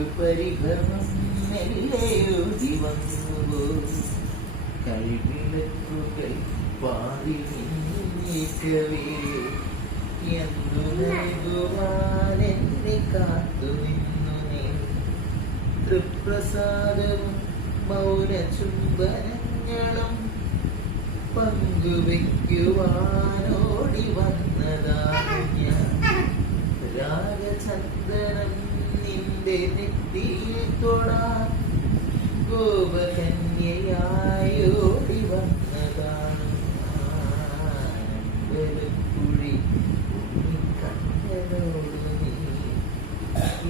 എന്തു പരിഭ്രമം മെല്ലെയൊഴുകി വന്നുവോ കൈവിളക്കുകൾ പാടി നീക്കവേ എന്തു നൽകുവാൻ എന്നെ കാത്തു നിന്നു നീ തൃപ്രസാദവും മൗന ചുംബനങ്ങളും പങ്കുവയ്ക്കുവാനോടി വന്നതാണ് ഞാൻ രാഗചന്ദനം നിന്റെ നെറ്റിയിൽ തൊടാൻ ഗോപകന്യയായോടി വന്നതാണ് വെളുപ്പുഴി കണ്ണനോട് നീ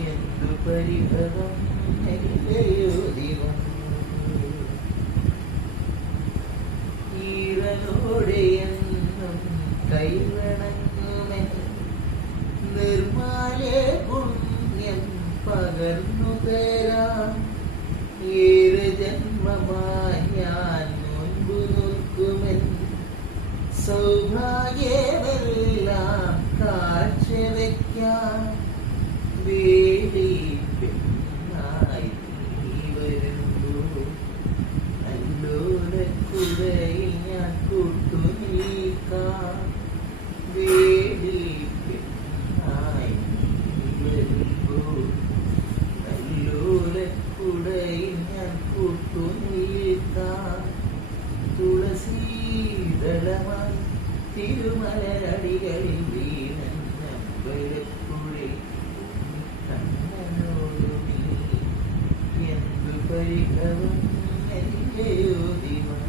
എന്തു പരിഭവം എല്ലയോതി വന്നു ഈറനോടെ എന്നും കൈവണങ്ങുമേ നിർമാല പുണ്യം പകർന്നു തരാം ഏറെ ജന്മമായി ഞാൻ മുൻപു നോക്കുമെൻ സൗഭാഗ്യമെല്ലാം കാഴ്ചവെക്കാം വേലി പെണ്ണായി നീ വരുമ്പോൾ നല്ലോലക്കുടയിൽ ഞാൻ കൂട്ടുനിൽക്കാം വേലി പെണ്ണായി നീ വരുമ്പോൾ നല്ലോലക്കുടയിൽ ഞാൻ കൂട്ടുനിൽക്കാം തുളസീദളമായി തിരുമലരടികളിൽ വീണെന്ന വെളുപ്പുഴി കണ്ണനോടു നീ എന്തു പരിഭവം എല്ലയോ ദിനം